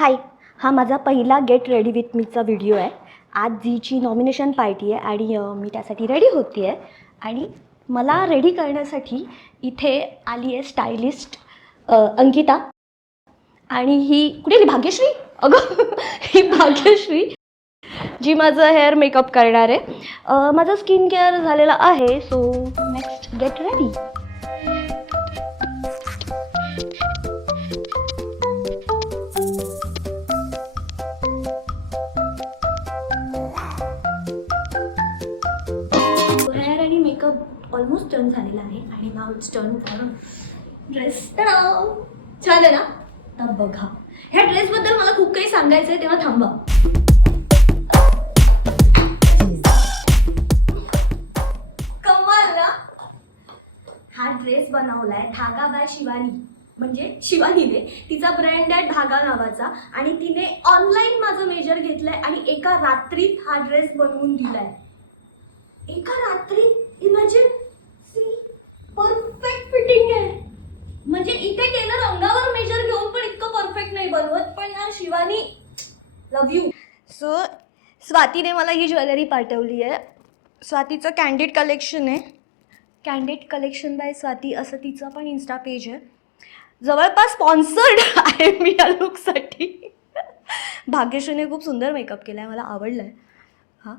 हाय, हा माझा पहिला गेट रेडी विथ मीचा व्हिडिओ आहे. आज जीची नॉमिनेशन पार्टी आहे आणि मी त्यासाठी रेडी होते आहे. आणि मला रेडी करण्यासाठी इथे आली आहे स्टायलिस्ट अंकिता. आणि ही कुठे आली? भाग्यश्री. अगं ही भाग्यश्री जी माझं हेअर मेकअप करणार आहे. माझं स्किन केअर झालेलं आहे. So next get ready. Hair आणि मेकअप ऑलमोस्ट डन झालेला आहे आणि नाव इट्स टर्न फॉर ड्रेस. छान आहे ना? तर बघा, ह्या ड्रेसबद्दल मला खूप काही सांगायचं आहे, तेव्हा थांबा. कमाल ना? हा ड्रेस बनवलाय धागा बाय शिवानी, म्हणजे शिवानीने तिचा ब्रँड आहे धागा नावाचा. आणि तिने ऑनलाईन माझं मेजर घेतलंय आणि एका रात्रीत हा ड्रेस बनवून दिलाय. एका रात्रीत. इमॅजिन, सी, परफेक्ट फिटिंग आहे. म्हणजे इथे टेलर अंगावर मेजर घेऊन पण इतकं परफेक्ट नाही बनवत. पण यार शिवानी, लव्ह यू. सो स्वातीने मला ही ज्वेलरी पाठवली आहे. स्वातीचं कॅन्डिड कलेक्शन आहे. कॅन्डिड कलेक्शन बाय स्वाती असं तिचं पण इन्स्टा पेज आहे. जवळपास स्पॉन्सर्ड आहे मी या लुकसाठी. भाग्यश्रीने खूप सुंदर मेकअप केला आहे, मला आवडलं आहे. हां,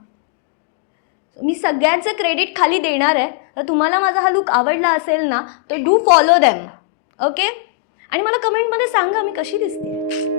मी सगळ्यांचं क्रेडिट खाली देणार आहे. तर तुम्हाला माझा हा लुक आवडला असेल ना, तर डू फॉलो दॅम. ओके. आणि मला कमेंटमध्ये सांगा मी कशी दिसते.